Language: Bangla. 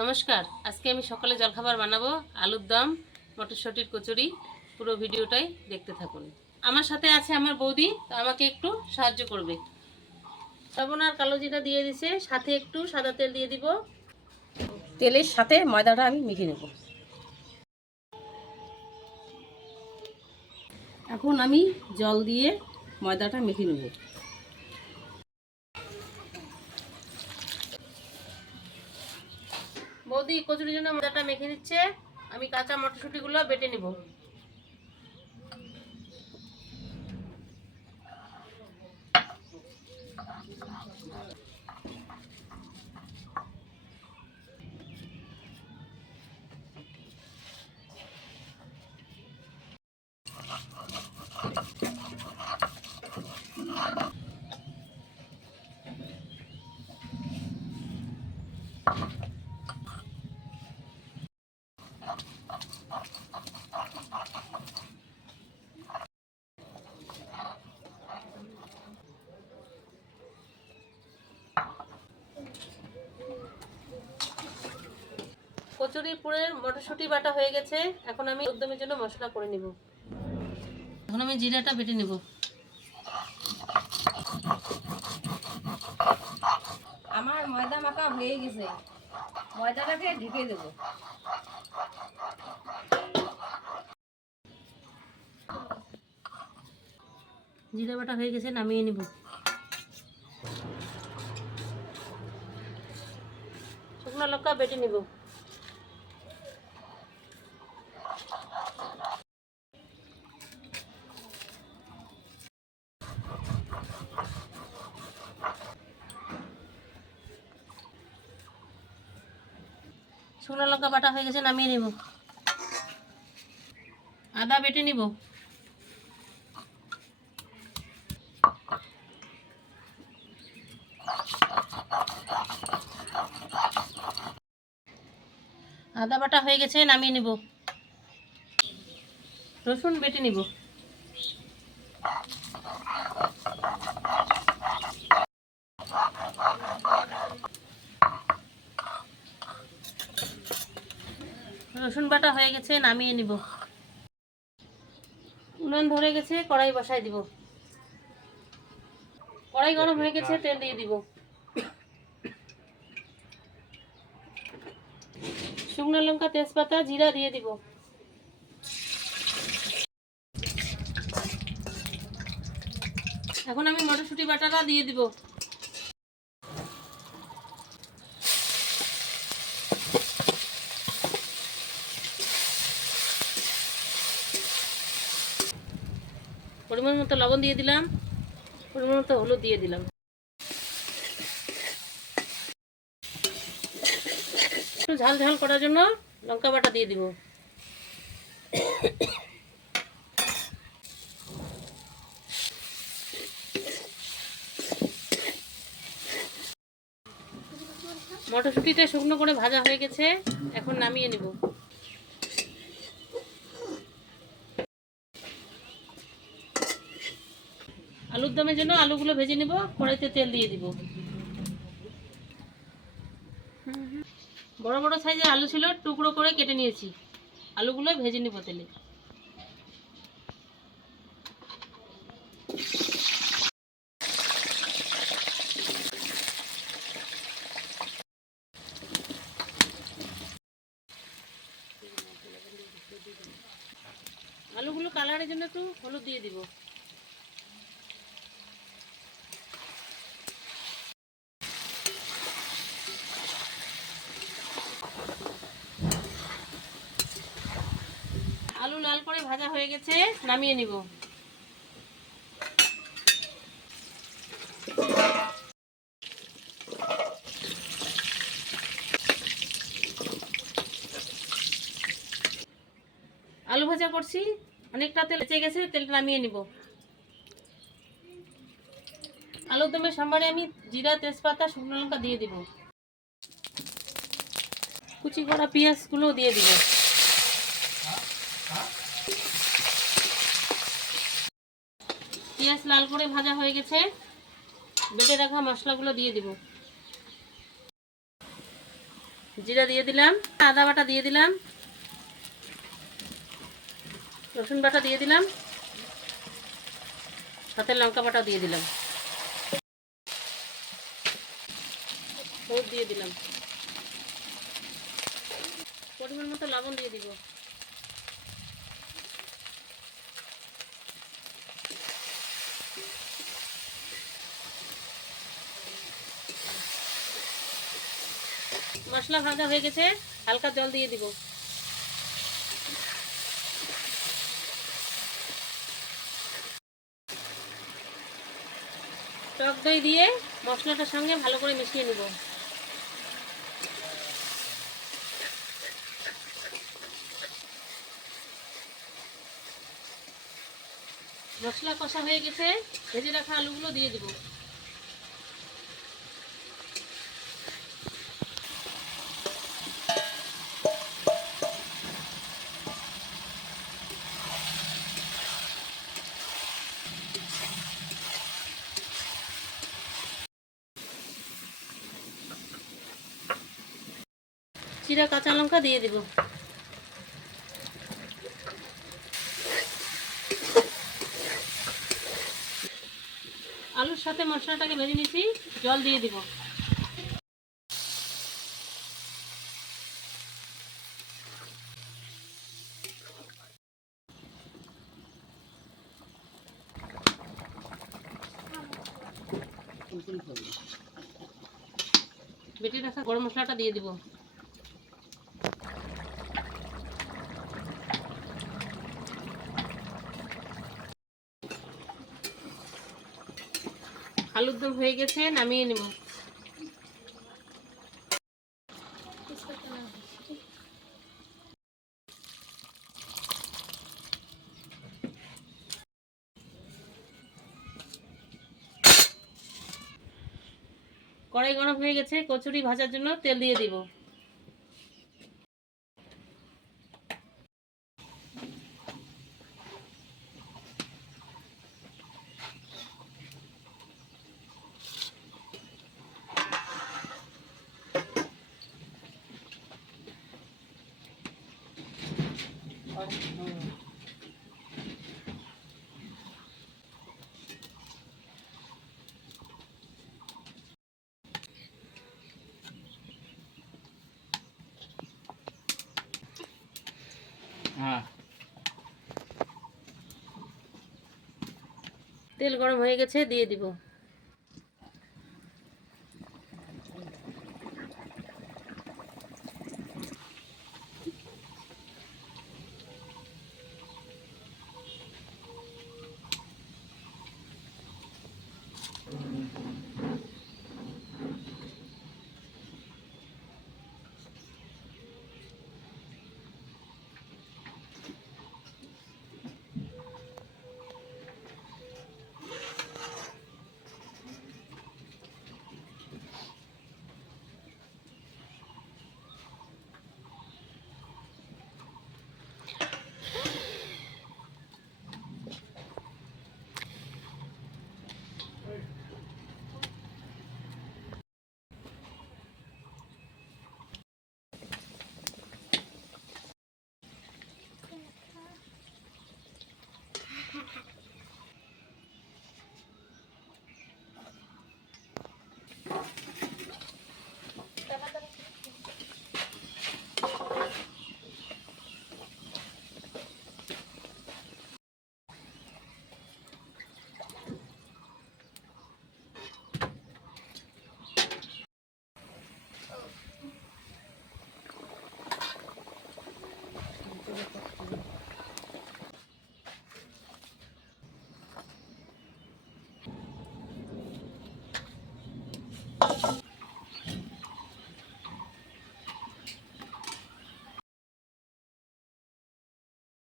নমস্কার। আজকে আমি সকালে জলখাবার বানাবো আলুর দম, মটরশুঁটির কচুরি। পুরো ভিডিওটাই দেখতে থাকুন। আমার সাথে আছে আমার বৌদি, তো আমাকে একটু সাহায্য করবে। লবণ আর কালো জিরা দিয়ে দিছে, সাথে একটু সাদা তেল দিয়ে দিব। তেলের সাথে ময়দাটা আমি মেখে নেব। এখন আমি জল দিয়ে ময়দাটা মেখে নেব। বৌদি কচুরির জন্য ময়দাটা মেখে নিচ্ছে, আমি কাঁচা মটরশুঁটিগুলো বেটে নেব। কচুরি পুরের মটরশুঁটি বাটা হয়ে গেছে। এখন আমি উদ্যমের জন্য মশলা করে নিব। এখন আমি জিরাটা বেটে নেব। আমার ময়দা মাখা হয়ে গেছে, ময়দাটাকে ঢেকে দেব। জিরা বাটা হয়ে গেছে, নামিয়ে নিব। শুকনো লঙ্কা বেটে নিব। শুকনো লঙ্কা বাটা হয়ে গেছে, নামিয়ে নিব। আদা বেটে নিব। আদা বাটা হয়ে গেছে, নামিয়ে নিব। রসুন বেটে নিব। রসুন বাটা হয়ে গেছে, নামিয়ে নিব। উনুন ধরে গেছে, কড়াই বসাই দিব। কড়াই গরম হয়ে গেছে, তেল দিয়ে দিব। শুকনো লঙ্কা, তেজপাতা, জিরা দিয়ে দিব। এখন আমি মটরশুঁটি বাটাটা দিয়ে দিব। পরিমাণ মতো লবণ দিয়ে দিলাম, পরিমাণ মতো হলুদ দিয়ে দিলাম। একটু ঝাল ঝাল করার জন্য লঙ্কা বাটা দিয়ে দিব। মটরশুঁটিটা শুকনো করে ভাজা হয়ে গেছে, এখন নামিয়ে নিব। আলুর দমের জন্য আলুগুলো ভেজে নিব, কড়াইতে তেল দিয়ে দিব। বড় বড় সাইজের আলু ছিল, টুকরো করে কেটে নিয়েছি। আলুগুলো ভেজে নিব তেলে। আলুগুলো কালারের জন্য একটু হলুদ দিয়ে দিব। আলু লাল করে ভাজা হয়ে গেছে, নামিয়ে নিব। আলু ভাজা করছি, অনেকটা তেল বেঁচে গেছে, তেলটা নামিয়ে নিব। আলুর দমের সম্বারে আমি জিরা, তেজপাতা, শুকনো লঙ্কা দিয়ে দিব। কুচি করা পেঁয়াজগুলো দিয়ে দিব। পেঁয়াজ লাল করে ভাজা হয়ে গেছে, বেটে রাখা মশলাগুলো দিয়ে দিব। জিরা দিয়ে দিলাম, আদা বাটা দিয়ে দিলাম, রসুন বাটা দিয়ে দিলাম, সাথে লঙ্কা বাটা দিয়ে দিলাম, হলুদ দিয়ে দিলাম, পরিমাণ মতো লবণ দিয়ে দিব। মশলা ভাজা হয়ে গেছে, হালকা জল দিয়ে দিব। টক দই দিয়ে মশলাটার সঙ্গে ভালো করে মিশিয়ে নিব। মশলা কষা হয়ে গেছে, ভেজে রাখা আলুগুলো দিয়ে দিব। চিরা কাঁচা লঙ্কা দিয়ে দিব। আলুর সাথে মশলাটাকে ভেজে নিয়েছি, জল দিয়ে দিব। বেটে রাখা গরম মশলাটা দিয়ে দিব। আলুর দম হয়ে গেছে, নামিয়ে নেব। কড়াই গরম হয়ে গেছে, কচুরি ভাজার জন্য তেল দিয়ে দিব। তেল গরম হয়ে গেছে, দিয়ে দিব।